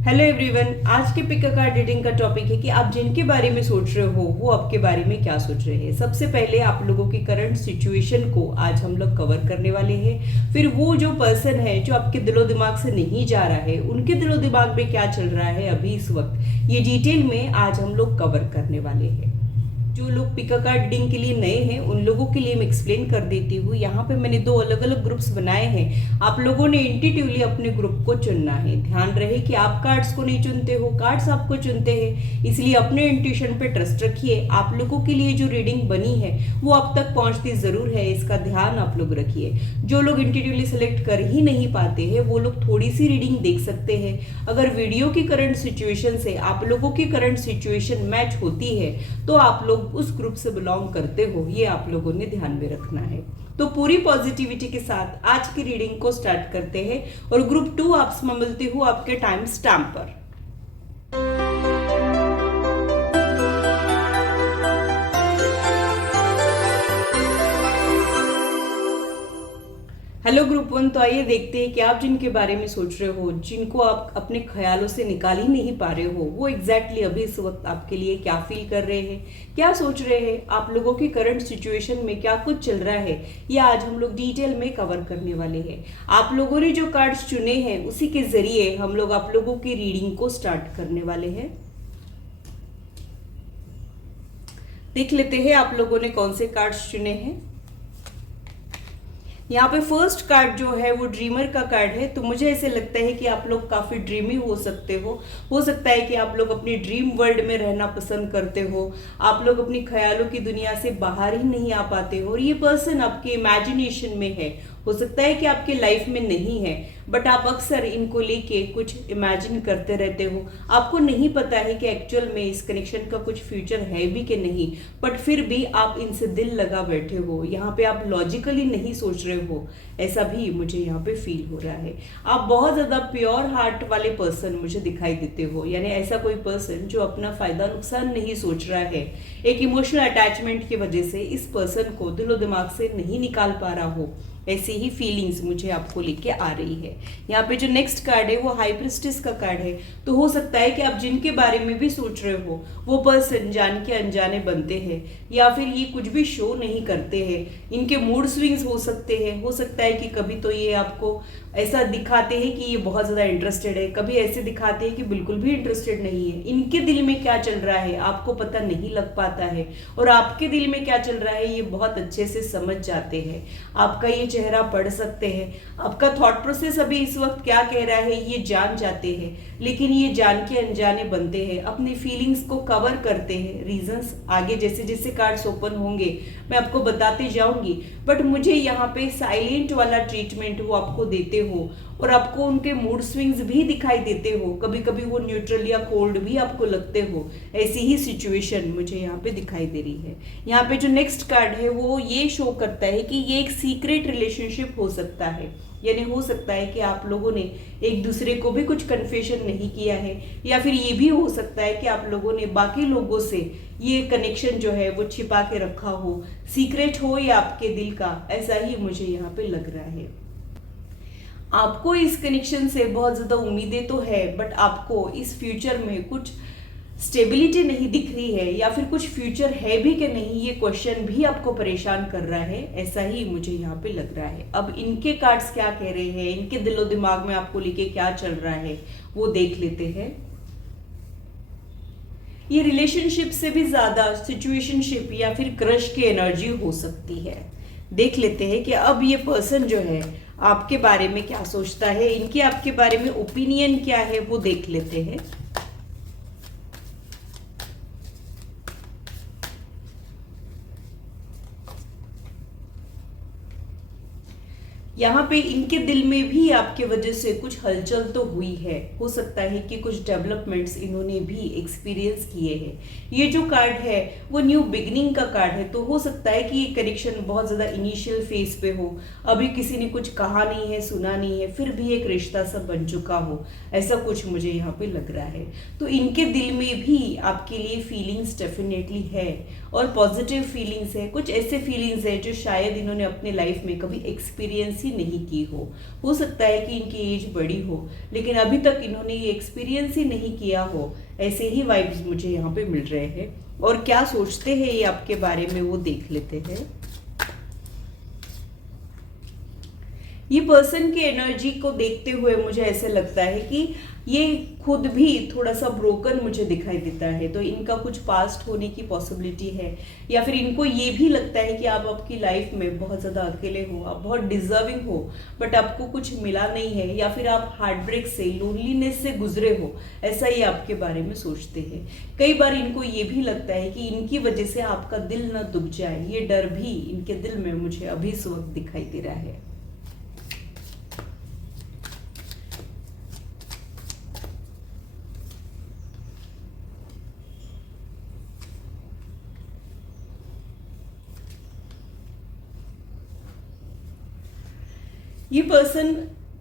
Hello everyone, आज के pick a card reading का टॉपिक है कि आप जिनके बारे में सोच रहे हो वो आपके बारे में क्या सोच रहे हैं। सबसे पहले आप लोगों की करंट सिचुएशन को आज हम लोग कवर करने वाले हैं। फिर वो जो पर्सन है जो आपके दिलो दिमाग से नहीं जा रहा है, उनके दिलो दिमाग में क्या चल रहा है अभी इस वक्त, ये डिटेल में आज हम लोग कवर करने वाले हैं। जो लोग पिक अ कार्ड रीडिंग के लिए नए हैं उन लोगों के लिए मैं एक्सप्लेन कर देती हूँ। यहाँ पे मैंने दो अलग अलग ग्रुप्स बनाए हैं। आप लोगों ने इंट्यूटिवली अपने ग्रुप को चुनना है। ध्यान रहे कि आप कार्ड्स को नहीं चुनते हो, कार्ड्स आपको चुनते हैं, इसलिए अपने इंट्यूशन पे ट्रस्ट रखिए। आप लोगों के लिए जो रीडिंग बनी है वो आप तक पहुंचती जरूर है, इसका ध्यान आप लोग रखिए। जो लोग इंट्यूटिवली सेलेक्ट कर ही नहीं पाते हैं वो लोग थोड़ी सी रीडिंग देख सकते हैं। अगर वीडियो की करंट सिचुएशन से आप लोगों की करंट सिचुएशन मैच होती है तो आप लोग उस ग्रुप से बिलोंग करते हो, ये आप लोगों ने ध्यान में रखना है। तो पूरी पॉजिटिविटी के साथ आज की रीडिंग को स्टार्ट करते हैं और ग्रुप 2 आपसे मैं मिलती हूँ आपके टाइम स्टैम्प पर। हेलो ग्रुप 1, तो आइए देखते हैं कि आप जिनके बारे में सोच रहे हो, जिनको आप अपने ख्यालों से निकाल ही नहीं पा रहे हो, वो एग्जैक्टली अभी इस वक्त आपके लिए क्या फील कर रहे हैं, क्या सोच रहे हैं, आप लोगों की करंट सिचुएशन में क्या कुछ चल रहा है, ये आज हम लोग डिटेल में कवर करने वाले हैं। आप लोगों ने जो कार्ड्स चुने हैं उसी के जरिए हम लोग आप लोगों की रीडिंग को स्टार्ट करने वाले हैं। देख लेते हैं आप लोगों ने कौन से कार्ड्स चुने हैं। यहाँ पे फर्स्ट कार्ड जो है वो ड्रीमर का कार्ड है। तो मुझे ऐसे लगता है कि आप लोग काफी ड्रीमी हो सकते हो सकता है कि आप लोग अपनी ड्रीम वर्ल्ड में रहना पसंद करते हो, आप लोग अपनी ख्यालों की दुनिया से बाहर ही नहीं आ पाते हो और ये पर्सन आपके इमेजिनेशन में है। हो सकता है कि आपके लाइफ में नहीं है, बट आप अक्सर इनको लेके कुछ इमेजिन करते रहते हो। आपको नहीं पता है कि एक्चुअल में इस कनेक्शन का कुछ फ्यूचर है भी कि नहीं, बट फिर भी आप इनसे दिल लगा बैठे हो। यहाँ पे आप लॉजिकली नहीं सोच रहे हो, ऐसा भी मुझे यहाँ पे फील हो रहा है। आप बहुत ज्यादा प्योर हार्ट वाले पर्सन मुझे दिखाई देते हो, यानी ऐसा कोई पर्सन जो अपना फायदा नुकसान नहीं सोच रहा है। एक इमोशनल अटैचमेंट की वजह से इस पर्सन को दिलो दिमाग से नहीं निकाल पा रहा हो, ऐसी ही फीलिंग्स मुझे आपको लेके आ रही है। यहाँ पे जो नेक्स्ट कार्ड है वो हाई प्रिस्टेस का कार्ड है। तो हो सकता है कि आप जिनके बारे में भी सोच रहे हो वो पर्सन जान के अनजाने बनते हैं या फिर ये कुछ भी शो नहीं करते हैं। इनके मूड स्विंग्स हो सकते हैं। हो सकता है कि कभी तो ये आपको ऐसा दिखाते हैं कि ये बहुत ज्यादा इंटरेस्टेड है, कभी ऐसे दिखाते हैं कि बिल्कुल भी इंटरेस्टेड नहीं है। इनके दिल में क्या चल रहा है आपको पता नहीं लग पाता है और आपके दिल में क्या चल रहा है ये बहुत अच्छे से समझ जाते हैं। आपका ये चेहरा पढ़ सकते हैं, आपका थॉट प्रोसेस अभी इस वक्त क्या कह रहा है ये जान जाते हैं, लेकिन ये जान के अनजाने बनते हैं, अपनी फीलिंग्स को कवर करते हैं। रीजंस आगे जैसे जैसे कार्ड्स ओपन होंगे मैं आपको बताते जाऊंगी, बट मुझे यहाँ पे साइलेंट वाला ट्रीटमेंट वो आपको देते हो और आपको उनके मूड स्विंग्स भी दिखाई देते हो। कभी कभी वो न्यूट्रल या कोल्ड भी आपको लगते हो, ऐसी ही सिचुएशन मुझे यहाँ पे दिखाई दे रही है। यहाँ पे जो नेक्स्ट कार्ड है वो ये शो करता है कि ये एक सीक्रेट रिलेशनशिप हो सकता है, यानी हो सकता है कि आप लोगों ने एक दूसरे को भी कुछ कन्फेशन नहीं किया है, या फिर ये भी हो सकता है कि आप लोगों ने बाकी लोगों से ये कनेक्शन जो है वो छिपा के रखा हो, सीक्रेट हो या आपके दिल का, ऐसा ही मुझे यहाँ पे लग रहा है। आपको इस कनेक्शन से बहुत ज्यादा उम्मीदें तो है, बट आपको इस फ्यूचर में कुछ स्टेबिलिटी नहीं दिख रही है या फिर कुछ फ्यूचर है भी कि नहीं, ये क्वेश्चन भी आपको परेशान कर रहा है, ऐसा ही मुझे यहाँ पे लग रहा है। अब इनके कार्ड्स क्या कह रहे हैं, इनके दिलो दिमाग में आपको लेके क्या चल रहा है वो देख लेते हैं। ये रिलेशनशिप से भी ज्यादा सिचुएशनशिप या फिर क्रश की एनर्जी हो सकती है। देख लेते हैं कि अब ये पर्सन जो है आपके बारे में क्या सोचता है, इनके आपके बारे में ओपिनियन क्या है वो देख लेते हैं। यहाँ पे इनके दिल में भी आपके वजह से कुछ हलचल तो हुई है। हो सकता है कि कुछ डेवलपमेंट्स इन्होंने भी एक्सपीरियंस किए हैं। ये जो कार्ड है वो न्यू बिगिनिंग का कार्ड है। तो हो सकता है कि ये कनेक्शन बहुत ज़्यादा इनिशियल फेज पे हो, अभी किसी ने कुछ कहा नहीं है, सुना नहीं है, फिर भी एक रिश्ता सब बन चुका हो, ऐसा कुछ मुझे यहाँ पे लग रहा है। तो इनके दिल में भी आपके लिए फीलिंग्स डेफिनेटली है और पॉजिटिव फीलिंग्स है। कुछ ऐसे फीलिंग्स है जो शायद इन्होंने अपने लाइफ में कभी एक्सपीरियंस ही ही नहीं की हो सकता है कि इनकी एज बड़ी हो लेकिन अभी तक इन्होंने ये एक्सपीरियंस ही नहीं किया हो, ऐसे ही वाइब्स मुझे यहाँ पे मिल रहे हैं। और क्या सोचते हैं ये आपके बारे में वो देख लेते हैं। ये पर्सन की एनर्जी को देखते हुए मुझे ऐसे लगता है कि ये खुद भी थोड़ा सा ब्रोकन मुझे दिखाई देता है, तो इनका कुछ पास्ट होने की पॉसिबिलिटी है, या फिर इनको ये भी लगता है कि आप आपकी लाइफ में बहुत ज़्यादा अकेले हो, आप बहुत डिजर्विंग हो बट आपको कुछ मिला नहीं है, या फिर आप हार्ट ब्रेक से, लोनलीनेस से गुजरे हो, ऐसा ये आपके बारे में सोचते हैं। कई बार इनको ये भी लगता है कि इनकी वजह से आपका दिल ना दुख जाए, ये डर भी इनके दिल में मुझे अभी इस वक्त दिखाई दे रहा है। ये पर्सन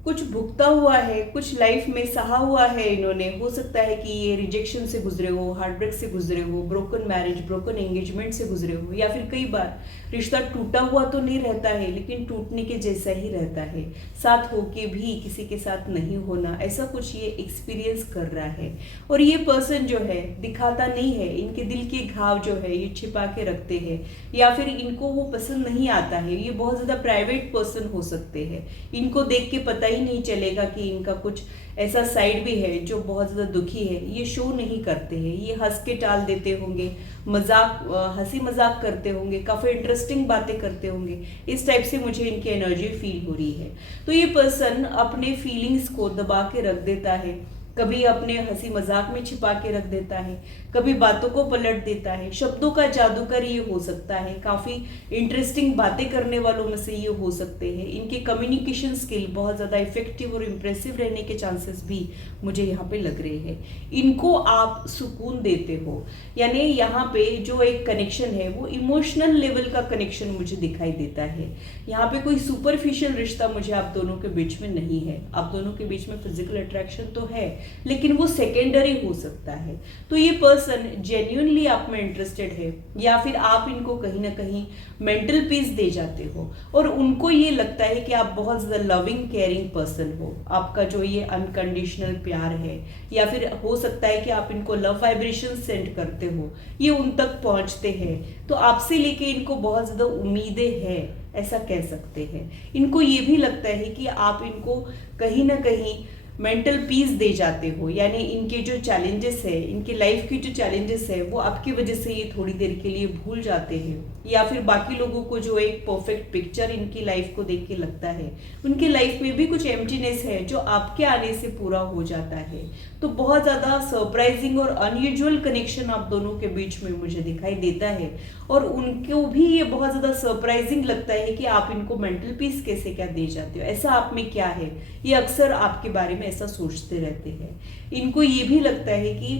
कुछ भुगता हुआ है, कुछ लाइफ में सहा हुआ है इन्होंने। हो सकता है कि ये रिजेक्शन से गुजरे हो, हार्ट ब्रेक से गुजरे हो, ब्रोकन मैरिज, ब्रोकन एंगेजमेंट से गुजरे हो, या फिर कई बार रिश्ता टूटा हुआ तो नहीं रहता है लेकिन टूटने के जैसा ही रहता है, साथ होके भी किसी के साथ नहीं होना, ऐसा कुछ ये एक्सपीरियंस कर रहा है। और ये पर्सन जो है दिखाता नहीं है, इनके दिल के घाव जो है ये छिपा के रखते हैं, या फिर इनको वो पसंद नहीं आता है। ये बहुत ज़्यादा प्राइवेट पर्सन हो सकते हैं, इनको देख के पता ही नहीं चलेगा कि इनका कुछ ऐसा साइड भी है जो बहुत ज़्यादा दुखी है। ये शो नहीं करते हैं, ये हंस के टाल देते होंगे, हंसी मजाक करते होंगे, काफ़ी इंटरेस्टिंग बातें करते होंगे, इस टाइप से मुझे इनकी एनर्जी फील हो रही है। तो ये पर्सन अपने फीलिंग्स को दबा के रख देता है, कभी अपने हंसी मजाक में छिपा के रख देता है, कभी बातों को पलट देता है। शब्दों का जादूगर ये हो सकता है, काफ़ी इंटरेस्टिंग बातें करने वालों में से ये हो सकते हैं। इनके कम्युनिकेशन स्किल बहुत ज़्यादा इफेक्टिव और इम्प्रेसिव रहने के चांसेस भी मुझे यहाँ पे लग रहे हैं। इनको आप सुकून देते हो, यानी यहाँ पे जो एक कनेक्शन है वो इमोशनल लेवल का कनेक्शन मुझे दिखाई देता है। यहाँ पे कोई सुपरफिशियल रिश्ता मुझे आप दोनों के बीच में नहीं है। आप दोनों के बीच में फिजिकल अट्रैक्शन तो है लेकिन वो सेकेंडरी हो सकता है। तो ये पर्सन जेन्युइनली आप में इंटरेस्टेड है, या फिर आप इनको कहीं ना कहीं मेंटल पीस दे जाते हो और उनको ये लगता है कि आप बहुत ज़्यादा लविंग केयरिंग पर्सन हो। आपका जो ये अनकंडीशनल प्यार है, या फिर हो सकता है कि आप इनको लव वाइब्रेशन सेंड करते हो, ये उन तक पहुंचते हैं। तो आपसे लेके इनको बहुत ज़्यादा उम्मीदें हैं, ऐसा कह सकते हैं। इनको ये भी लगता है कि आप इनको कहीं ना कहीं मेंटल पीस दे जाते हो, यानी इनके जो चैलेंजेस है, इनके लाइफ की जो चैलेंजेस है वो आपकी वजह से ये थोड़ी देर के लिए भूल जाते हैं, या फिर बाकी लोगों को जो एक परफेक्ट पिक्चर इनकी लाइफ को देख के लगता है उनकी लाइफ में भी कुछ एम्प्टीनेस है जो आपके आने से पूरा हो जाता है। तो बहुत ज़्यादा सरप्राइजिंग और अनयूजुअल कनेक्शन आप दोनों के बीच में मुझे दिखाई देता है, और उनको भी ये बहुत ज़्यादा सरप्राइजिंग लगता है कि आप इनको मेंटल पीस कैसे क्या दे जाते हो, ऐसा आप में क्या है। ये अक्सर आपके बारे में ऐसा सोचते रहते हैं। इनको ये भी लगता है कि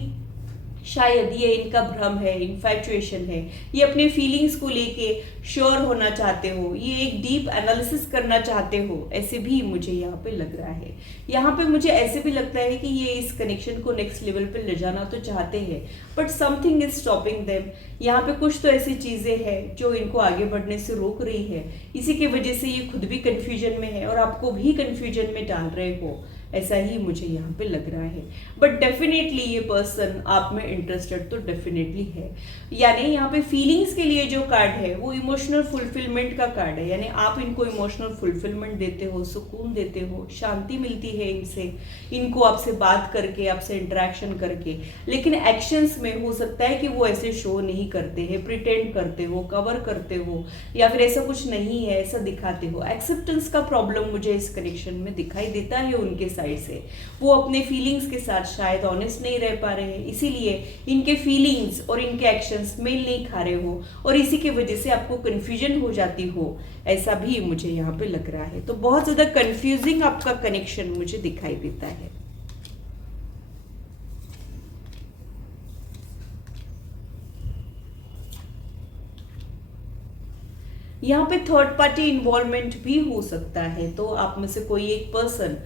शायद ये इनका भ्रम है, इन्फैचुएशन है, ये अपने फीलिंग्स को लेके श्योर होना चाहते हो, ये एक डीप एनालिसिस करना चाहते हो, ऐसे भी मुझे यहाँ पे लग रहा है। यहाँ पे मुझे ऐसे भी लगता है कि ये इस कनेक्शन को नेक्स्ट लेवल पे ले जाना तो चाहते हैं but something is stopping them. यहाँ पे कुछ तो ऐसी चीज़ें हैं जो इनको आगे बढ़ने से रोक रही है, इसी की वजह से ये खुद भी कन्फ्यूजन में है और आपको भी कन्फ्यूजन में डाल रहे हो, ऐसा ही मुझे यहाँ पे लग रहा है। बट डेफिनेटली ये पर्सन आप में इंटरेस्टेड तो डेफिनेटली है, यानी यहाँ पे फीलिंग्स के लिए जो कार्ड है वो इमोशनल फुलफिलमेंट का कार्ड है, यानी आप इनको इमोशनल फुलफिलमेंट देते हो, सुकून देते हो, शांति मिलती है इनसे, इनको आपसे बात करके, आपसे इंटरेक्शन करके। लेकिन एक्शंस में हो सकता है कि वो ऐसे शो नहीं करते हैं, प्रिटेंड करते हो, कवर करते हो, या फिर ऐसा कुछ नहीं है ऐसा दिखाते हो। एक्सेप्टेंस का प्रॉब्लम मुझे इस कनेक्शन में दिखाई देता है उनके साइड से। वो अपने फीलिंग्स के साथ शायद ऑनेस्ट नहीं रह पा रहे हैं, इसीलिए इनके फीलिंग्स और इनके एक्शंस मेल नहीं खा रहे हो और इसी की वजह से आपको कंफ्यूजन हो जाती हो, ऐसा भी मुझे यहाँ पे लग रहा है। तो बहुत ज्यादा कंफ्यूजिंग आपका कनेक्शन मुझे दिखाई देता है। यहाँ पे थर्ड पार्टी इन्वॉल्वमेंट भी हो सकता है, तो आप में से कोई एक पर्सन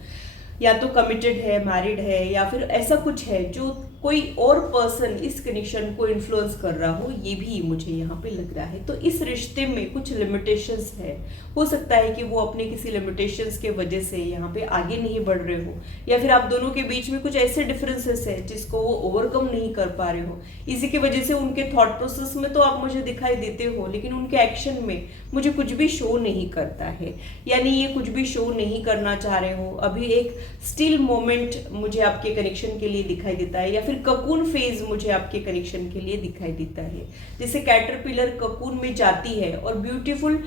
या तो कमिटेड है, मैरिड है, या फिर ऐसा कुछ है जो कोई और पर्सन इस कनेक्शन को इन्फ्लुएंस कर रहा हो, ये भी मुझे यहाँ पे लग रहा है। तो इस रिश्ते में कुछ लिमिटेशंस है। हो सकता है कि वो अपने किसी लिमिटेशंस के वजह से यहाँ पे आगे नहीं बढ़ रहे हो, या फिर आप दोनों के बीच में कुछ ऐसे डिफरेंसेस है जिसको वो ओवरकम नहीं कर पा रहे हो। इसी की वजह से उनके थॉट प्रोसेस में तो आप मुझे दिखाई देते हो, लेकिन उनके एक्शन में मुझे कुछ भी शो नहीं करता है। यानी ये कुछ भी शो नहीं करना चाह रहे हो। अभी एक स्टिल मोमेंट मुझे आपके कनेक्शन के लिए दिखाई देता है, या फिर ककून फेज मुझे आपके कनेक्शन के लिए दिखाई देता है। जैसे कैटरपिलर ककून में जाती है और ब्यूटीफुल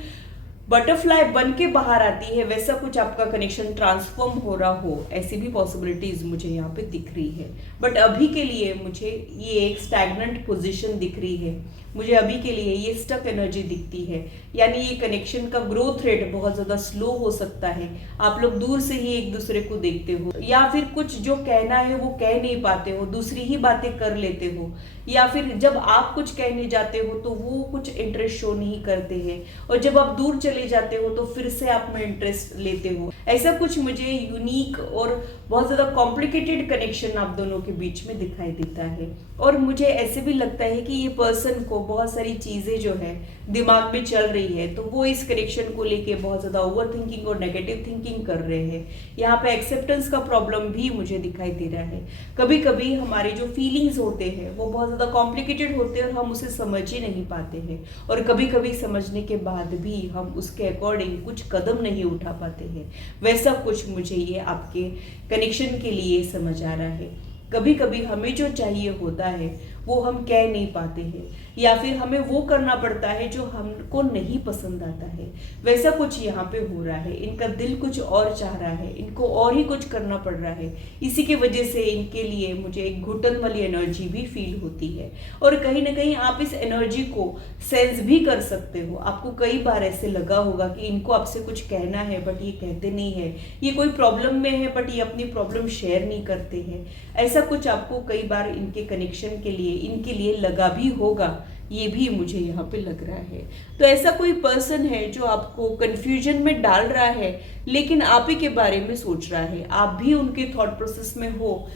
बटरफ्लाई बन के बाहर आती है, वैसा कुछ आपका कनेक्शन ट्रांसफॉर्म हो रहा हो, ऐसी भी पॉसिबिलिटीज मुझे यहाँ पे दिख रही है। बट अभी के लिए मुझे ये एक स्टैग्नेंट पोजीशन दिख रही है, मुझे अभी के लिए ये स्टक एनर्जी दिखती है। यानी ये कनेक्शन का ग्रोथ रेट बहुत ज़्यादा स्लो हो सकता है। आप लोग दूर से ही एक दूसरे को देखते हो, या फिर कुछ जो कहना है वो कह नहीं पाते हो, दूसरी ही बातें कर लेते हो, या फिर जब आप कुछ कहने जाते हो तो वो कुछ इंटरेस्ट शो नहीं करते हैं, और जब आप दूर चले जाते हो तो फिर से आप में इंटरेस्ट लेते हो। ऐसा कुछ मुझे यूनिक और बहुत ज़्यादा कॉम्प्लिकेटेड कनेक्शन आप दोनों के बीच में दिखाई देता है। और मुझे ऐसे भी लगता है कि ये पर्सन को बहुत सारी चीज़ें जो है दिमाग में चल रही है, तो वो इस कनेक्शन को लेके बहुत ज़्यादा ओवर थिंकिंग और नेगेटिव थिंकिंग कर रहे हैं। यहाँ पे एक्सेप्टेंस का प्रॉब्लम भी मुझे दिखाई दे रहा है। कभी कभी हमारे जो फीलिंग्स होते हैं वो बहुत ज़्यादा कॉम्प्लिकेटेड होते हैं और हम उसे समझ ही नहीं पाते हैं, और कभी कभी समझने के बाद भी हम उसके अकॉर्डिंग कुछ कदम नहीं उठा पाते हैं। वैसा कुछ मुझे ये आपके कनेक्शन के लिए समझ आ रहा है। कभी कभी हमें जो चाहिए होता है वो हम कह नहीं पाते हैं, या फिर हमें वो करना पड़ता है जो हमको नहीं पसंद आता है। वैसा कुछ यहाँ पे हो रहा है। इनका दिल कुछ और चाह रहा है, इनको और ही कुछ करना पड़ रहा है। इसी के वजह से इनके लिए मुझे एक घुटन वाली एनर्जी भी फील होती है, और कहीं ना कहीं आप इस एनर्जी को सेंस भी कर सकते हो। आपको कई बार ऐसे लगा होगा कि इनको आपसे कुछ कहना है बट ये कहते नहीं है, ये कोई प्रॉब्लम में है बट ये अपनी प्रॉब्लम शेयर नहीं करते हैं। ऐसा कुछ आपको कई बार इनके कनेक्शन के लिए, इनके लिए लगा भी होगा, ये भी मुझे यहाँ पे लग रहा है। तो ऐसा कोई पर्सन है जो आपको कंफ्यूजन में डाल रहा है, लेकिन आप ही के बारे में सोच रहा है, आप भी उनके थॉट प्रोसेस में हो,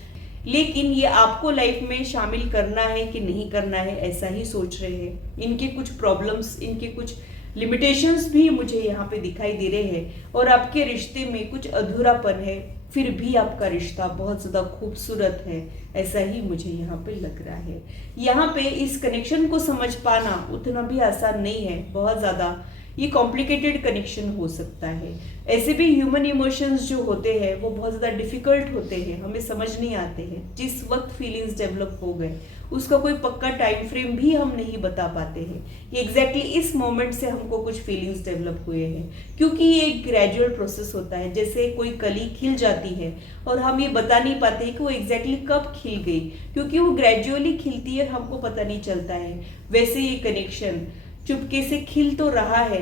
लेकिन ये आपको लाइफ में शामिल करना है कि नहीं करना है ऐसा ही सोच रहे हैं। इनके कुछ प्रॉब्लम्स, इनके कुछ लिमिटेशंस भी मुझे यहाँ पे दिखाई दे रहे हैं, और आपके रिश्ते में कुछ अधूरापन है, फिर भी आपका रिश्ता बहुत ज़्यादा खूबसूरत है, ऐसा ही मुझे यहाँ पे लग रहा है। यहाँ पे इस कनेक्शन को समझ पाना उतना भी आसान नहीं है, बहुत ज़्यादा ये कॉम्प्लिकेटेड कनेक्शन हो सकता है। ऐसे भी ह्यूमन इमोशंस जो होते हैं वो बहुत ज़्यादा डिफिकल्ट होते हैं, हमें समझ नहीं आते हैं। जिस वक्त फीलिंग्स डेवलप हो गए उसका कोई पक्का टाइम फ्रेम भी हम नहीं बता पाते हैं कि एग्जैक्टली इस मोमेंट से हमको कुछ फीलिंग्स डेवलप हुए हैं, क्योंकि ये एक ग्रेजुअल प्रोसेस होता है। जैसे कोई कली खिल जाती है और हम ये बता नहीं पाते कि वो एग्जैक्टली कब खिल गई, क्योंकि वो ग्रेजुअली खिलती है, हमको पता नहीं चलता है। वैसे ये कनेक्शन चुपके से खिल तो रहा है,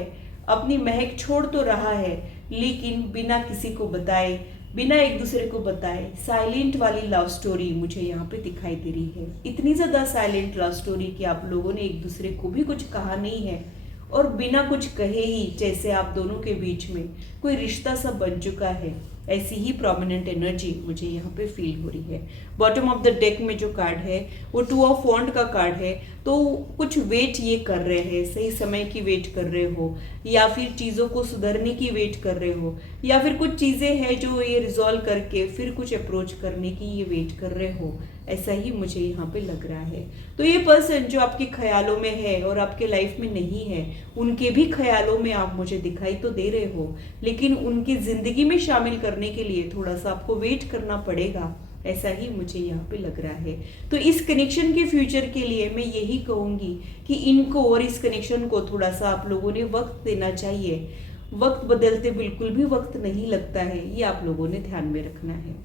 अपनी महक छोड़ तो रहा है, लेकिन बिना किसी को बताए, बिना एक दूसरे को बताए, साइलेंट वाली लव स्टोरी मुझे यहाँ पे दिखाई दे रही है। इतनी ज़्यादा साइलेंट लव स्टोरी कि आप लोगों ने एक दूसरे को भी कुछ कहा नहीं है, और बिना कुछ कहे ही जैसे आप दोनों के बीच में कोई रिश्ता सा बन चुका है, ऐसी ही प्रोमिनेंट एनर्जी मुझे यहाँ पे फील हो रही है। बॉटम ऑफ द डेक में जो कार्ड है वो 2 ऑफ वॉन्ड का कार्ड है, तो कुछ वेट ये कर रहे हैं, सही समय की वेट कर रहे हो, या फिर चीज़ों को सुधरने की वेट कर रहे हो, या फिर कुछ चीज़ें हैं जो ये रिजॉल्व करके फिर कुछ अप्रोच करने की ये वेट कर रहे हो, ऐसा ही मुझे यहाँ पे लग रहा है। तो ये पर्सन जो आपके ख्यालों में है और आपके लाइफ में नहीं है, उनके भी ख्यालों में आप मुझे दिखाई तो दे रहे हो, लेकिन उनकी जिंदगी में शामिल करने के लिए थोड़ा सा आपको वेट करना पड़ेगा, ऐसा ही मुझे यहाँ पे लग रहा है। तो इस कनेक्शन के फ्यूचर के लिए मैं यही कहूँगी कि इनको और इस कनेक्शन को थोड़ा सा आप लोगों ने वक्त देना चाहिए। वक्त बदलते बिल्कुल भी वक्त नहीं लगता है, ये आप लोगों ने ध्यान में रखना है।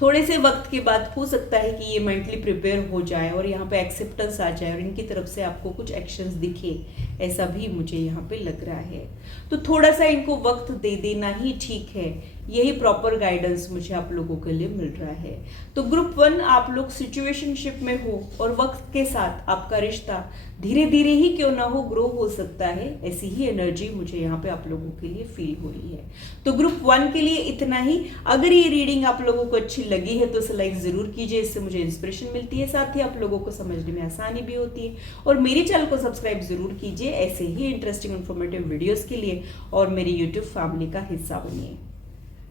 थोड़े से वक्त के बाद हो सकता है कि ये मेंटली प्रिपेयर हो जाए और यहाँ पे एक्सेप्टेंस आ जाए और इनकी तरफ से आपको कुछ एक्शंस दिखे, ऐसा भी मुझे यहाँ पे लग रहा है। तो थोड़ा सा इनको वक्त दे देना ही ठीक है, यही प्रॉपर गाइडेंस मुझे आप लोगों के लिए मिल रहा है। तो ग्रुप 1 आप लोग सिचुएशनशिप में हो और वक्त के साथ आपका रिश्ता धीरे धीरे ही क्यों ना हो ग्रो हो सकता है, ऐसी ही एनर्जी मुझे यहाँ पे आप लोगों के लिए फील हो रही है। तो ग्रुप 1 के लिए इतना ही। अगर ये रीडिंग आप लोगों को अच्छी लगी है तो इसे लाइक जरूर कीजिए, इससे मुझे इंस्पिरेशन मिलती है, साथ ही आप लोगों को समझने में आसानी भी होती है। और मेरे चैनल को सब्सक्राइब जरूर कीजिए ऐसे ही इंटरेस्टिंग इन्फॉर्मेटिव वीडियोस के लिए, और मेरी यूट्यूब फैमिली का हिस्सा बनिए।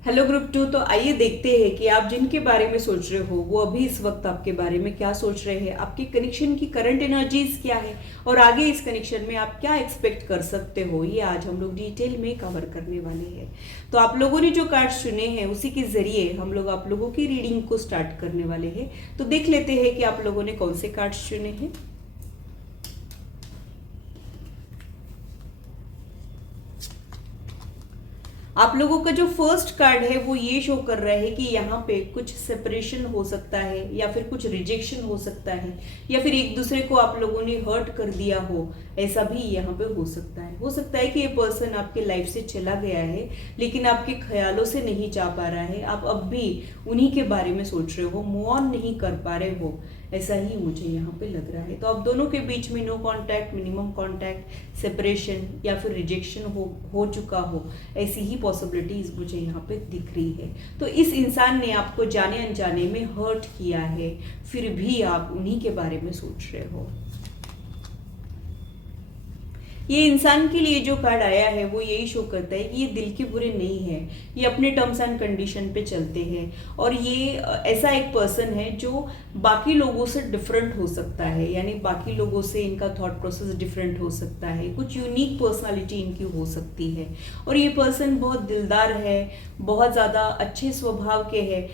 हेलो ग्रुप 2, तो आइए देखते हैं कि आप जिनके बारे में सोच रहे हो वो अभी इस वक्त आपके बारे में क्या सोच रहे हैं, आपके कनेक्शन की करंट एनर्जीज क्या है और आगे इस कनेक्शन में आप क्या एक्सपेक्ट कर सकते हो, ये आज हम लोग डिटेल में कवर करने वाले हैं। तो आप लोगों ने जो कार्ड्स चुने हैं उसी के जरिए हम लोग आप लोगों की रीडिंग को स्टार्ट करने वाले हैं। तो देख लेते हैं कि आप लोगों ने कौन से कार्ड्स चुने हैं। आप लोगों का जो फर्स्ट कार्ड है वो ये शो कर रहा है कि यहाँ पे कुछ सेपरेशन हो सकता है, या फिर कुछ रिजेक्शन हो सकता है, या फिर एक दूसरे को आप लोगों ने हर्ट कर दिया हो, ऐसा भी यहाँ पे हो सकता है। हो सकता है कि ये पर्सन आपके लाइफ से चला गया है लेकिन आपके ख्यालों से नहीं जा पा रहा है, आप अब भी उन्हीं के बारे में सोच रहे हो, मूव ऑन नहीं कर पा रहे हो, ऐसा ही मुझे यहाँ पे लग रहा है। तो आप दोनों के बीच में no contact, minimum contact, separation या फिर रिजेक्शन हो चुका हो, ऐसी ही पॉसिबिलिटीज मुझे यहाँ पे दिख रही है। तो इस इंसान ने आपको जाने अनजाने में हर्ट किया है, फिर भी आप उन्हीं के बारे में सोच रहे हो। ये इंसान के लिए जो कार्ड आया है वो यही शो करता है कि ये दिल के बुरे नहीं है, ये अपने टर्म्स एंड कंडीशन पे चलते हैं, और ये ऐसा एक पर्सन है जो बाकी लोगों से डिफरेंट हो सकता है, यानी बाकी लोगों से इनका थॉट प्रोसेस डिफरेंट हो सकता है, कुछ यूनिक पर्सनालिटी इनकी हो सकती है। और ये पर्सन बहुत दिलदार है, बहुत ज़्यादा अच्छे स्वभाव के है,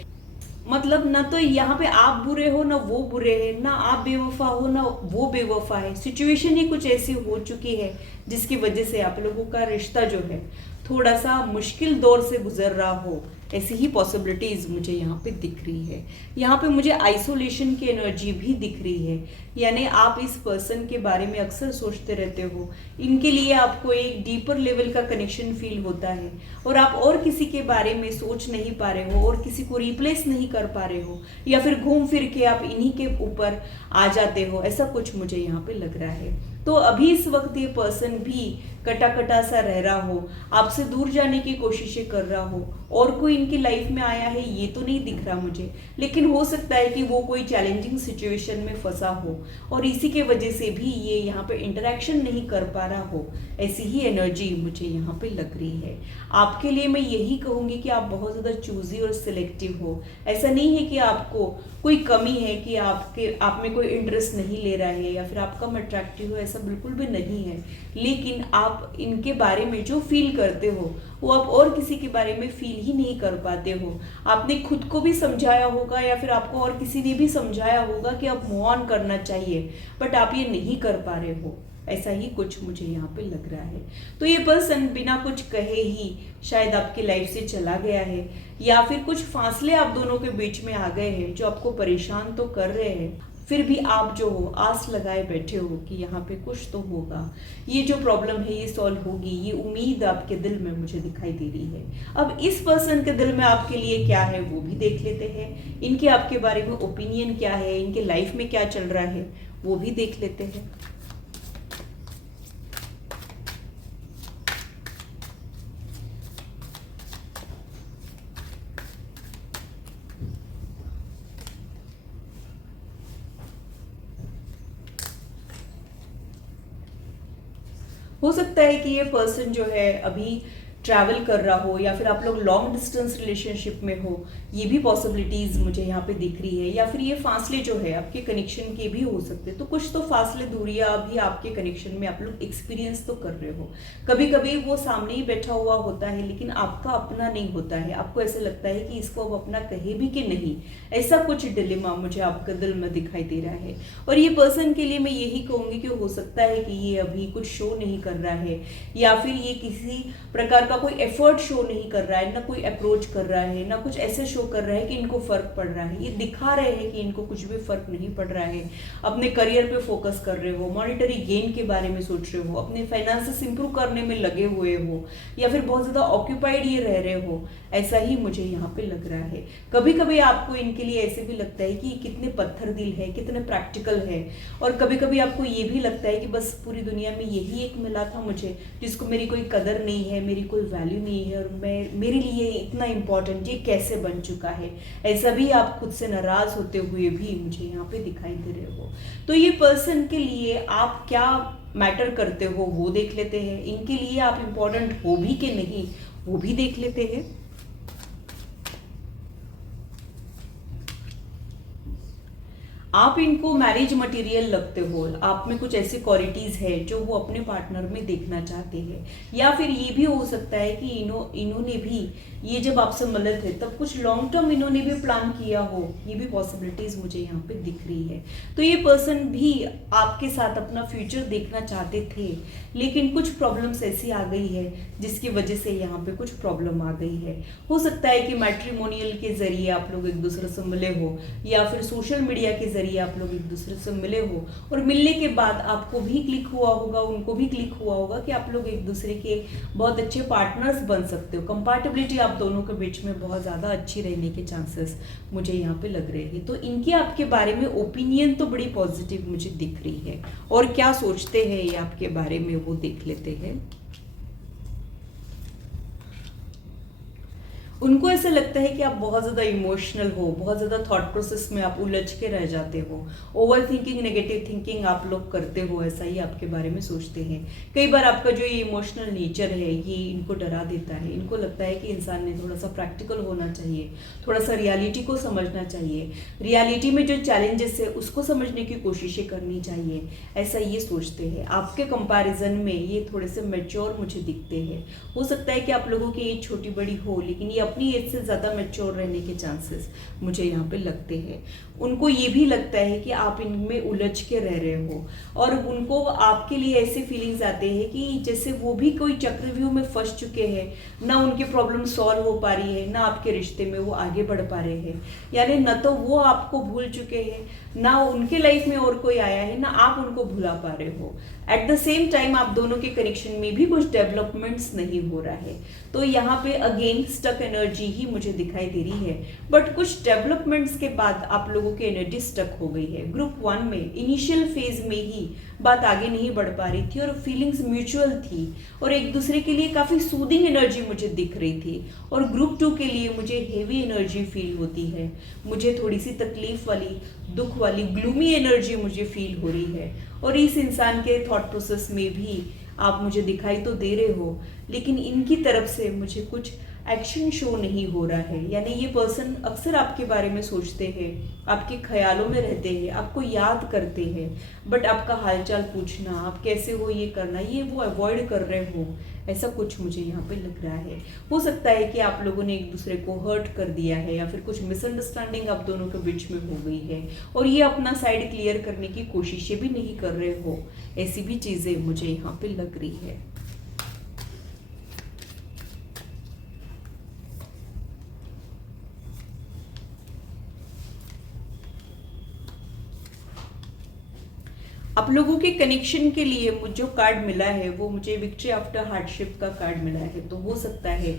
मतलब ना तो यहाँ पे आप बुरे हो ना वो बुरे है, ना आप बेवफा हो ना वो बेवफा है। सिचुएशन ही कुछ ऐसी हो चुकी है जिसकी वजह से आप लोगों का रिश्ता जो है थोड़ा सा मुश्किल दौर से गुजर रहा हो, ऐसी ही पॉसिबिलिटीज मुझे यहाँ पे दिख रही है। यहाँ पे मुझे आइसोलेशन की एनर्जी भी दिख रही है, यानी आप इस पर्सन के बारे में अक्सर सोचते रहते हो, इनके लिए आपको एक डीपर लेवल का कनेक्शन फील होता है, और आप और किसी के बारे में सोच नहीं पा रहे हो और किसी को रिप्लेस नहीं कर पा रहे हो, या फिर घूम फिर के आप इन्हीं के ऊपर आ जाते हो, ऐसा कुछ मुझे यहाँ पे लग रहा है। तो अभी इस वक्त ये पर्सन भी कटा कटा सा रह रहा हो, आपसे दूर जाने की कोशिशें कर रहा हो, और कोई इनकी लाइफ में आया है ये तो नहीं दिख रहा मुझे, लेकिन हो सकता है कि वो कोई चैलेंजिंग सिचुएशन में फंसा हो और इसी के वजह से भी ये यहाँ पे इंटरेक्शन नहीं कर पा रहा हो, ऐसी ही एनर्जी मुझे यहाँ पे लग रही है। आपके लिए मैं यही कहूँगी कि आप बहुत ज़्यादा चूजी और सिलेक्टिव हो। ऐसा नहीं है कि आपको कोई कमी है कि आप में कोई इंटरेस्ट नहीं ले रहा है या फिर आप कम अट्रैक्टिव हो, ऐसा बिल्कुल भी नहीं है, लेकिन आप इनके बारे में जो फील करते हो वो आप और किसी के बारे में फील ही नहीं कर पाते हो। आपने खुद को भी समझाया होगा या फिर आपको और किसी ने भी समझाया होगा कि आप मूव ऑन करना चाहिए, बट आप ये नहीं कर पा रहे हो, ऐसा ही कुछ मुझे यहाँ पे लग रहा है। तो ये पर्सन बिना कुछ कहे ही शायद आपकी लाइफ से चला गया है, या फिर कुछ फासले आप दोनों के बीच में आ गए हैं जो आपको परेशान तो कर रहे हैं, फिर भी आप जो हो आस लगाए बैठे हो कि यहाँ पे कुछ तो होगा, ये जो प्रॉब्लम है ये सॉल्व होगी, ये उम्मीद आपके दिल में मुझे दिखाई दे रही है। अब इस पर्सन के दिल में आपके लिए क्या है वो भी देख लेते हैं, इनके आपके बारे में ओपिनियन क्या है, इनके लाइफ में क्या चल रहा है वो भी देख लेते हैं। हो सकता है कि ये पर्सन जो है अभी ट्रैवल कर रहा हो, या फिर आप लोग लॉन्ग डिस्टेंस रिलेशनशिप में हो, ये भी पॉसिबिलिटीज मुझे यहाँ पे दिख रही है। या फिर ये फासले जो है आपके कनेक्शन के भी हो सकते हैं, तो कुछ तो फासले दूरियां अभी आपके कनेक्शन में आप लोग एक्सपीरियंस तो कर रहे हो। कभी कभी वो सामने ही बैठा हुआ होता है लेकिन आपका अपना नहीं होता है, आपको ऐसे लगता है कि इसको अब अपना कहे भी कि नहीं, ऐसा कुछ डिलेमा मुझे आपके दिल में दिखाई दे रहा है। और ये पर्सन के लिए मैं यही कहूँगी कि हो सकता है कि ये अभी कुछ शो नहीं कर रहा है, या फिर ये किसी प्रकार का आपका कोई एफर्ट शो नहीं कर रहा है, ना कोई अप्रोच कर रहा है, ना कुछ ऐसे शो कर रहा है कि इनको फर्क पड़ रहा है। ये दिखा रहे हैं कि इनको कुछ भी फर्क नहीं पड़ रहा है। अपने करियर पे फोकस कर रहे हो, मॉनिटरी गेन के बारे में सोच रहे हो, अपने फाइनेंसेस इंप्रूव करने में लगे हुए हो, या फिर बहुत ज्यादा ऑक्यूपाइड ये रह रहे हो, ऐसा ही मुझे यहाँ पे लग रहा है। कभी कभी आपको इनके लिए ऐसे भी लगता है कि कितने पत्थर दिल है, कितने प्रैक्टिकल है, और कभी कभी आपको ये भी लगता है कि बस पूरी दुनिया में यही एक मिला था मुझे, जिसको मेरी कोई कदर नहीं है, मेरी कोई वैल्यू नहीं है, और मेरे लिए इतना इम्पोर्टेंट ये कैसे बन चुका है। ऐसा भी आप खुद से नाराज होते हुए भी मुझे यहाँ पे दिखाई दे रहे हो। तो ये पर्सन के लिए आप क्या मैटर करते हो वो देख लेते हैं, इनके लिए आप इम्पोर्टेंट हो भी कि नहीं वो भी देख लेते हैं। आप इनको मैरिज मटेरियल लगते हो, आप में कुछ ऐसी क्वालिटीज है जो वो अपने पार्टनर में देखना चाहते हैं, या फिर ये भी हो सकता है कि इन्होंने भी ये जब आपसे मिले थे तब कुछ लॉन्ग टर्म इन्होंने भी प्लान किया हो। ये भी पॉसिबिलिटीज मुझे यहाँ पे दिख रही है। तो ये पर्सन भी आपके साथ अपना फ्यूचर देखना चाहते थे, लेकिन कुछ प्रॉब्लम्स ऐसी आ गई है जिसकी वजह से यहाँ पे कुछ प्रॉब्लम आ गई है। हो सकता है कि मैट्रिमोनियल के जरिए आप लोग एक दूसरे से मिले हो, या फिर सोशल मीडिया के जरिए आप लोग एक दूसरे से मिले हो, और मिलने के बाद आपको भी क्लिक हुआ होगा, उनको भी क्लिक हुआ होगा कि आप लोग एक दूसरे के बहुत अच्छे पार्टनर्स बन सकते हो। कंपैटिबिलिटी आप दोनों के बीच में बहुत ज़्यादा अच्छी रहने के चांसेस मुझे यहाँ पे लग रहे हैं। तो इनके आपके बारे में ओपिनियन तो बड़ी पॉजिटिव मुझे दिख रही है, और क्या सोचते हैं ये आपके बारे में वो देख लेते हैं। उनको ऐसा लगता है कि आप बहुत ज़्यादा इमोशनल हो, बहुत ज़्यादा थॉट प्रोसेस में आप उलझ के रह जाते हो, ओवर थिंकिंग, नेगेटिव थिंकिंग आप लोग करते हो, ऐसा ही आपके बारे में सोचते हैं। कई बार आपका जो ये इमोशनल नेचर है ये इनको डरा देता है। इनको लगता है कि इंसान ने थोड़ा सा प्रैक्टिकल होना चाहिए, थोड़ा सा रियलिटी को समझना चाहिए, रियलिटी में जो चैलेंजेस है उसको समझने की कोशिशें करनी चाहिए, ऐसा ये सोचते हैं। आपके कंपैरिजन में ये थोड़े से मैच्योर मुझे दिखते हैं। हो सकता है कि आप लोगों की एज छोटी बड़ी हो, लेकिन ये अपनी एज से ज़्यादा मैच्योर रहने के चांसेस मुझे यहाँ पे लगते हैं। उनको ये भी लगता है कि आप इनमें उलझ के रह रहे हो, और उनको आपके लिए ऐसे फीलिंग्स आते हैं कि जैसे वो भी कोई चक्रव्यूह में फंस चुके हैं, ना उनकी प्रॉब्लम सॉल्व हो पा रही है, ना आपके रिश्ते में वो आगे बढ़ पा रहे हैं। यानी न तो वो आपको भूल चुके हैं, ना उनके लाइफ में और कोई आया है, ना आप उनको भुला पा रहे हो। एट द सेम टाइम आप दोनों के कनेक्शन में भी कुछ डेवलपमेंट्स नहीं हो रहा है। तो यहाँ पे अगेन स्टक एनर्जी ही मुझे दिखाई दे रही है, बट कुछ डेवलपमेंट्स के बाद आप लोगों की एनर्जी स्टक हो गई है। ग्रुप 1 में इनिशियल फेज में ही बात आगे नहीं बढ़ पा रही थी, और फीलिंग्स म्यूचुअल थी, और एक दूसरे के लिए काफ़ी सूदिंग एनर्जी मुझे दिख रही थी। और ग्रुप 2 के लिए मुझे हेवी एनर्जी फील होती है, मुझे थोड़ी सी तकलीफ वाली, दुख वाली, ग्लूमी एनर्जी मुझे फील हो रही है। और इस इंसान के थॉट प्रोसेस में भी आप मुझे दिखाई तो दे रहे हो, लेकिन इनकी तरफ से मुझे कुछ एक्शन शो नहीं हो रहा है। यानी ये पर्सन अक्सर आपके बारे में सोचते हैं, आपके ख्यालों में रहते हैं, आपको याद करते हैं, बट आपका हालचाल पूछना, आप कैसे हो, ये करना, ये वो अवॉइड कर रहे हो, ऐसा कुछ मुझे यहाँ पे लग रहा है। हो सकता है कि आप लोगों ने एक दूसरे को हर्ट कर दिया है, या फिर कुछ मिसअंडरस्टैंडिंग आप दोनों के बीच में हो गई है, और ये अपना साइड क्लियर करने की कोशिशें भी नहीं कर रहे हो। ऐसी भी चीज़ें मुझे यहाँ पे लग रही है। आप लोगों के कनेक्शन के लिए मुझे जो कार्ड मिला है वो मुझे विक्ट्री आफ्टर हार्डशिप का कार्ड मिला है। तो हो सकता है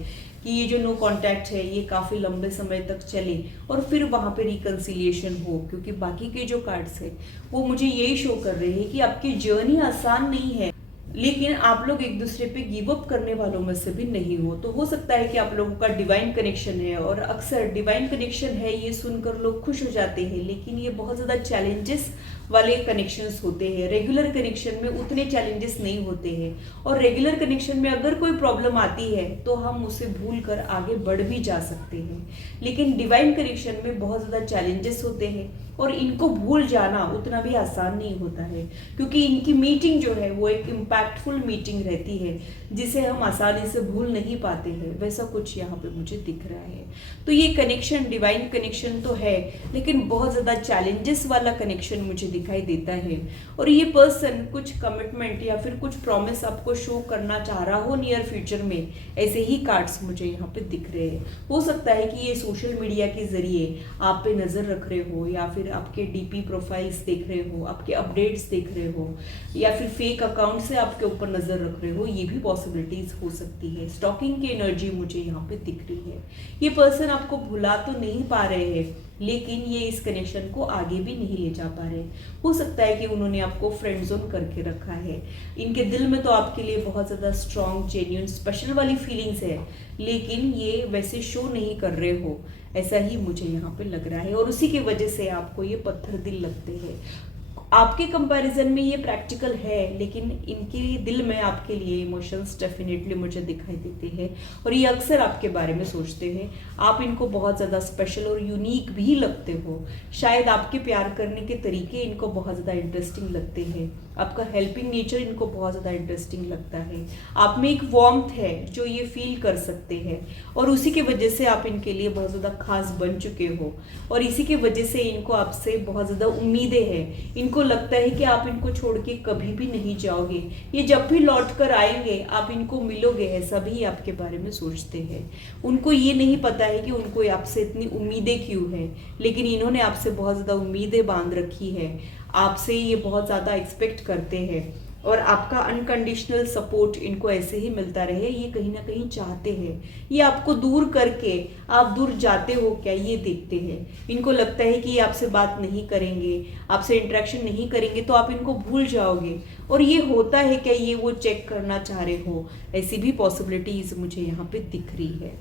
कि ये जो नो कांटेक्ट है ये काफ़ी लंबे समय तक चले, और फिर वहाँ पे रिकंसिलिएशन हो, क्योंकि बाकी के जो कार्ड्स है वो मुझे यही शो कर रहे हैं कि आपकी जर्नी आसान नहीं है, लेकिन आप लोग एक दूसरे पे गिव अप करने वालों में से भी नहीं हो। तो हो सकता है कि आप लोगों का डिवाइन कनेक्शन है, और अक्सर डिवाइन कनेक्शन है ये सुनकर लोग खुश हो जाते हैं, लेकिन ये बहुत ज़्यादा चैलेंजेस वाले कनेक्शंस होते हैं। रेगुलर कनेक्शन में उतने चैलेंजेस नहीं होते हैं, और रेगुलर कनेक्शन में अगर कोई प्रॉब्लम आती है तो हम उसे भूल कर आगे बढ़ भी जा सकते हैं, लेकिन डिवाइन कनेक्शन में बहुत ज़्यादा चैलेंजेस होते हैं। और इनको भूल जाना उतना भी आसान नहीं होता है, क्योंकि इनकी मीटिंग जो है वो एक इम्पैक्टफुल मीटिंग रहती है जिसे हम आसानी से भूल नहीं पाते हैं। वैसा कुछ यहाँ पे मुझे दिख रहा है। तो ये कनेक्शन डिवाइन कनेक्शन तो है, लेकिन बहुत ज़्यादा चैलेंजेस वाला कनेक्शन मुझे दिखाई देता है। और ये पर्सन कुछ कमिटमेंट या फिर कुछ प्रॉमिस आपको शो करना चाह रहा हो नियर फ्यूचर में, ऐसे ही कार्ड्स मुझे यहाँ पे दिख रहे हैं। हो सकता है कि ये सोशल मीडिया के जरिए आप पे नज़र रख रहे हो, या फिर आपके डीपी प्रोफाइल्स देख रहे हो, आपके अपडेट्स देख रहे हो, या फिर फेक अकाउंट से आपके ऊपर नज़र रख रहे हो। ये भी पॉसिबिलिटीज हो सकती है। स्टॉकिंग की एनर्जी मुझे यहाँ पे दिख रही है। ये पर्सन आपको भुला तो नहीं पा रहे हैं, लेकिन ये इस कनेक्शन को आगे भी नहीं ले जा पा रहे। हो सकता है कि उन्होंने आपको फ्रेंड जोन करके रखा है। इनके दिल में तो आपके लिए बहुत ज़्यादा स्ट्रॉन्ग, जेन्युइन, स्पेशल वाली फीलिंग्स है, लेकिन ये वैसे शो नहीं कर रहे हो, ऐसा ही मुझे यहाँ पे लग रहा है। और उसी की वजह से आपको ये पत्थर दिल लगते हैं। आपके कंपैरिजन में ये प्रैक्टिकल है, लेकिन इनके दिल में आपके लिए इमोशंस डेफिनेटली मुझे दिखाई देते हैं, और ये अक्सर आपके बारे में सोचते हैं। आप इनको बहुत ज़्यादा स्पेशल और यूनिक भी लगते हो। शायद आपके प्यार करने के तरीके इनको बहुत ज़्यादा इंटरेस्टिंग लगते हैं। आपका हेल्पिंग नेचर इनको बहुत ज़्यादा इंटरेस्टिंग लगता है। आप में एक वार्मथ है जो ये फील कर सकते हैं, और उसी की वजह से आप इनके लिए बहुत ज़्यादा खास बन चुके हो, और इसी की वजह से इनको आपसे बहुत ज़्यादा उम्मीदें हैं। इनको लगता है कि आप इनको छोड़ के कभी भी नहीं जाओगे। ये जब भी लौट कर आएंगे आप इनको मिलोगे, ऐसा भी आपके बारे में सोचते हैं। उनको ये नहीं पता है कि उनको आपसे इतनी उम्मीदें क्यों हैं, लेकिन इन्होंने आपसे बहुत ज़्यादा उम्मीदें बांध रखी है। आपसे ये बहुत ज़्यादा एक्सपेक्ट करते हैं, और आपका अनकंडीशनल सपोर्ट इनको ऐसे ही मिलता रहे, ये कहीं ना कहीं चाहते हैं। ये आपको दूर करके आप दूर जाते हो क्या, ये देखते हैं। इनको लगता है कि ये आपसे बात नहीं करेंगे, आपसे इंटरेक्शन नहीं करेंगे तो आप इनको भूल जाओगे, और ये होता है क्या, ये वो चेक करना चाह रहे हो। ऐसी भी पॉसिबिलिटीज मुझे यहाँ पे दिख रही है।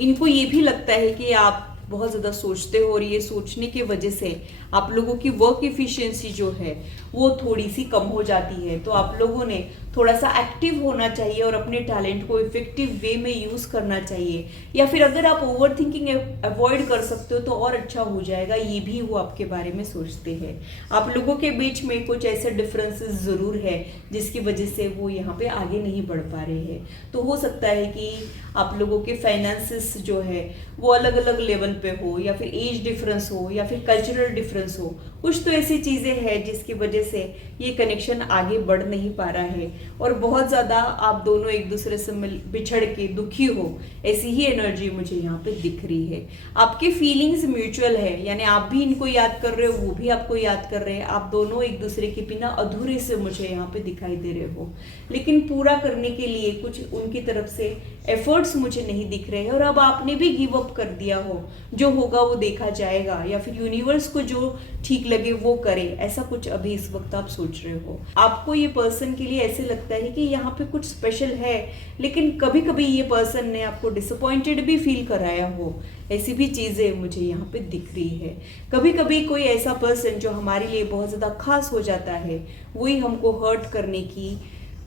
इनको ये भी लगता है कि आप बहुत ज़्यादा सोचते हो, और ये सोचने की वजह से आप लोगों की वर्क एफिशिएंसी जो है वो थोड़ी सी कम हो जाती है। तो आप लोगों ने थोड़ा सा एक्टिव होना चाहिए और अपने टैलेंट को इफेक्टिव वे में यूज़ करना चाहिए, या फिर अगर आप ओवर थिंकिंग अवॉइड कर सकते हो तो और अच्छा हो जाएगा। ये भी वो आपके बारे में सोचते हैं। आप लोगों के बीच में कुछ ऐसे डिफरेंसेस ज़रूर है जिसकी वजह से वो यहाँ पे आगे नहीं बढ़ पा रहे हैं। तो हो सकता है कि आप लोगों के फाइनेंसेस जो है वो अलग अलग लेवल पे हो, या फिर एज डिफरेंस हो, या फिर कल्चरल डिफरेंस हो। कुछ तो ऐसी चीज़ें हैं जिसकी वजह से ये कनेक्शन आगे बढ़ नहीं पा रहा है, और बहुत ज़्यादा आप दोनों एक दूसरे से बिछड़ के दुखी हो, ऐसी ही एनर्जी मुझे यहाँ पे दिख रही है। आपकी फीलिंग्स म्यूचुअल है, यानी आप भी इनको याद कर रहे हो, वो भी आपको याद कर रहे हैं। आप दोनों एक दूसरे के बिना अधूरे से मुझे यहाँ पे दिखाई दे रहे हो, लेकिन पूरा करने के लिए कुछ उनकी तरफ से एफर्ट्स मुझे नहीं दिख रहे हैं, और अब आपने भी गिव अप कर दिया हो। जो होगा वो देखा जाएगा, या फिर यूनिवर्स को जो ठीक लगे वो करे, ऐसा कुछ अभी इस वक्त आप सोच रहे हो। आपको ये पर्सन के लिए ऐसे लगता है कि यहाँ पे कुछ स्पेशल है, लेकिन कभी कभी ये पर्सन ने आपको डिसअपॉइंटेड भी फील कराया हो, ऐसी भी चीज़ें मुझे यहाँ पे दिख रही है। कभी कभी कोई ऐसा पर्सन जो हमारे लिए बहुत ज़्यादा खास हो जाता है, वही हमको हर्ट करने की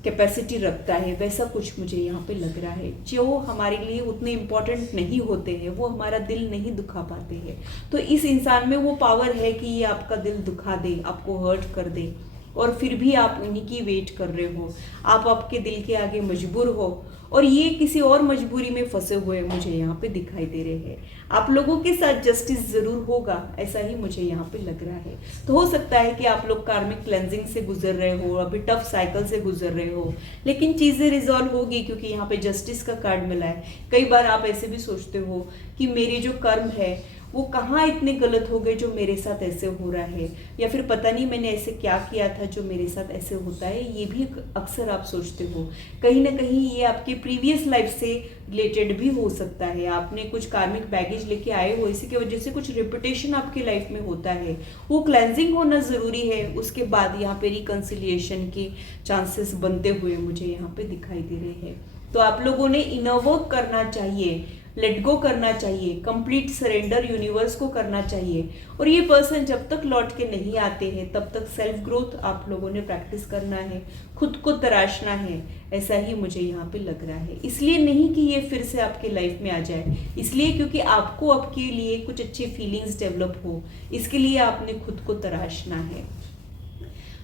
कैपेसिटी रखता है, वैसा कुछ मुझे यहाँ पे लग रहा है। जो हमारे लिए उतने इम्पोर्टेंट नहीं होते हैं वो हमारा दिल नहीं दुखा पाते हैं, तो इस इंसान में वो पावर है कि ये आपका दिल दुखा दे, आपको हर्ट कर दे, और फिर भी आप उन्हीं की वेट कर रहे हो। आप आपके दिल के आगे मजबूर हो, और ये किसी और मजबूरी में फंसे हुए मुझे यहाँ पे दिखाई दे रहे हैं। आप लोगों के साथ जस्टिस ज़रूर होगा, ऐसा ही मुझे यहाँ पे लग रहा है। तो हो सकता है कि आप लोग कार्मिक क्लेंजिंग से गुजर रहे हो, अभी टफ साइकिल से गुजर रहे हो, लेकिन चीज़ें रिजॉल्व होगी, क्योंकि यहाँ पे जस्टिस का कार्ड मिला है। कई बार आप ऐसे भी सोचते हो कि मेरे जो कर्म है वो कहाँ इतने गलत हो गए जो मेरे साथ ऐसे हो रहा है, या फिर पता नहीं मैंने ऐसे क्या किया था जो मेरे साथ ऐसे होता है। ये भी अक्सर आप सोचते हो। कहीं ना कहीं ये आपके प्रीवियस लाइफ से रिलेटेड भी हो सकता है। आपने कुछ कार्मिक बैगेज लेके आए हो, इसी की वजह से कुछ रिपीटेशन आपकी लाइफ में होता है। वो क्लेंजिंग होना ज़रूरी है, उसके बाद यहाँ पे रिकन्सिलिएशन के चांसेस बनते हुए मुझे यहाँ पे दिखाई दे रहे हैं। तो आप लोगों ने इनर वर्क करना चाहिए। लेट गो करना चाहिए, कंप्लीट सरेंडर यूनिवर्स को करना चाहिए। और ये पर्सन जब तक लौट के नहीं आते हैं तब तक सेल्फ ग्रोथ आप लोगों ने प्रैक्टिस करना है, खुद को तराशना है, ऐसा ही मुझे यहाँ पे लग रहा है। इसलिए नहीं कि ये फिर से आपके लाइफ में आ जाए, इसलिए क्योंकि आपको आपके लिए कुछ अच्छे फीलिंग्स डेवलप हो, इसके लिए आपने खुद को तराशना है।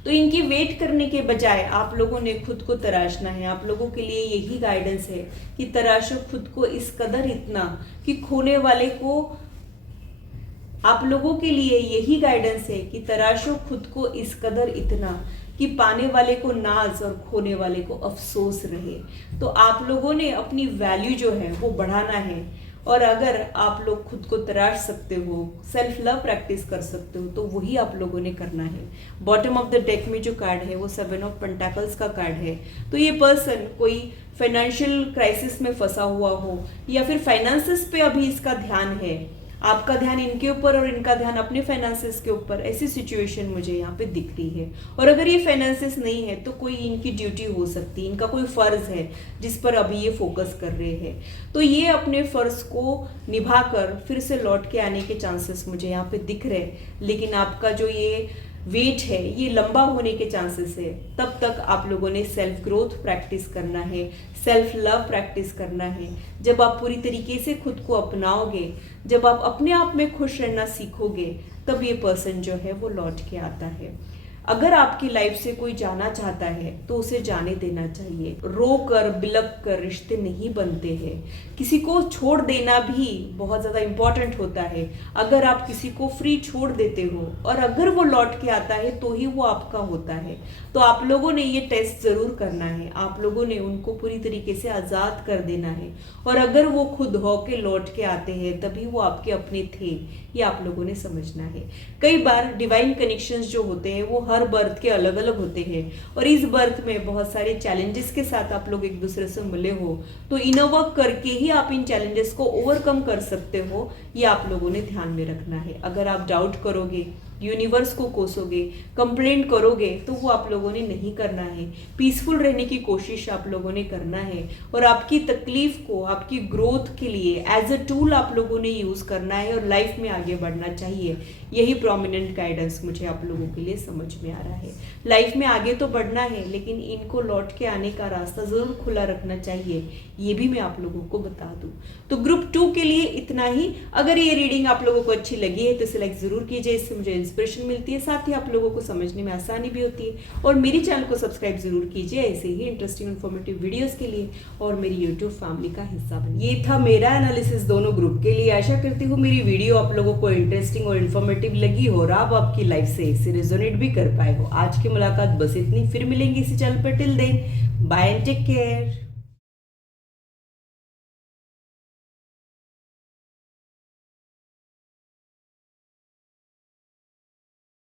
तो इनकी वेट करने के बजाय आप लोगों ने खुद को तराशना है। आप लोगों के लिए यही गाइडेंस है कि तराशो खुद को इस कदर इतना कि खोने वाले को, आप लोगों के लिए यही गाइडेंस है कि तराशो खुद को इस कदर इतना कि पाने वाले को नाज और खोने वाले को अफसोस रहे। तो आप लोगों ने अपनी वैल्यू जो है वो बढ़ाना है। और अगर आप लोग खुद को तराश सकते हो, सेल्फ लव प्रैक्टिस कर सकते हो, तो वही आप लोगों ने करना है। बॉटम ऑफ द डेक में जो कार्ड है वो 7 ऑफ पेंटाकल्स का कार्ड है। तो ये पर्सन कोई फाइनेंशियल क्राइसिस में फंसा हुआ हो या फिर फाइनेंसेस पे अभी इसका ध्यान है, आपका ध्यान इनके ऊपर और इनका ध्यान अपने फाइनेंसेस के ऊपर, ऐसी सिचुएशन मुझे यहाँ पे दिख रही है। और अगर ये फाइनेंसेस नहीं है तो कोई इनकी ड्यूटी हो सकती है, इनका कोई फर्ज है जिस पर अभी ये फोकस कर रहे हैं। तो ये अपने फर्ज को निभाकर फिर से लौट के आने के चांसेस मुझे यहाँ पे दिख रहे हैं। लेकिन आपका जो ये वेट है ये लंबा होने के चांसेस है। तब तक आप लोगों ने सेल्फ ग्रोथ प्रैक्टिस करना है, सेल्फ लव प्रैक्टिस करना है। जब आप पूरी तरीके से खुद को अपनाओगे, जब आप अपने आप में खुश रहना सीखोगे, तब ये पर्सन जो है वो लौट के आता है। अगर आपकी लाइफ से कोई जाना चाहता है तो उसे जाने देना चाहिए। रो कर बिलक कर रिश्ते नहीं बनते हैं। किसी को छोड़ देना भी बहुत ज़्यादा इम्पॉर्टेंट होता है। अगर आप किसी को फ्री छोड़ देते हो और अगर वो लौट के आता है तो ही वो आपका होता है। तो आप लोगों ने ये टेस्ट ज़रूर करना है। आप लोगों ने उनको पूरी तरीके से आज़ाद कर देना है। और अगर वो खुद होके लौट के आते हैं तभी वो आपके अपने थे, ये आप लोगों ने समझना है। कई बार डिवाइन कनेक्शंस जो होते हैं वो हर बर्थ के अलग अलग होते हैं और इस बर्थ में बहुत सारे चैलेंजेस के साथ आप लोग एक दूसरे से मिले हो, तो इनर वर्क करके ही आप इन चैलेंजेस को ओवरकम कर सकते हो, ये आप लोगों ने ध्यान में रखना है। अगर आप डाउट करोगे, यूनिवर्स को कोसोगे, कंप्लेंट करोगे, तो वो आप लोगों ने नहीं करना है। पीसफुल रहने की कोशिश आप लोगों ने करना है और आपकी तकलीफ को आपकी ग्रोथ के लिए एज अ टूल आप लोगों ने यूज़ करना है और लाइफ में आगे बढ़ना चाहिए। यही प्रोमिनेंट गाइडेंस मुझे आप लोगों के लिए समझ में आ रहा है। लाइफ में आगे तो बढ़ना है लेकिन इनको लौट के आने का रास्ता ज़रूर खुला रखना चाहिए, ये भी मैं आप लोगों को बता दूं। तो ग्रुप 2 के लिए इतना ही। अगर ये रीडिंग आप लोगों को अच्छी लगी है तो इसे लाइक ज़रूर कीजिए, इससे मुझे इंस्पिरेशन मिलती है, साथ ही आप लोगों को समझने में आसानी भी होती है। और मेरी चैनल को सब्सक्राइब जरूर कीजिए ऐसे ही इंटरेस्टिंग इन्फॉर्मेटिव वीडियोस के लिए और मेरी यूट्यूब फैमिली का हिस्सा बनिए। ये था मेरा एनालिसिस दोनों ग्रुप के लिए। आशा करती हूँ मेरी वीडियो आप लोगों को इंटरेस्टिंग और इन्फॉर्मेटिव लगी हो और आप आपकी लाइफ से इसे रेजोनेट भी कर पाए हो। आज की मुलाकात बस इतनी, फिर मिलेंगे इसी चैनल पर। Till then bye and take care.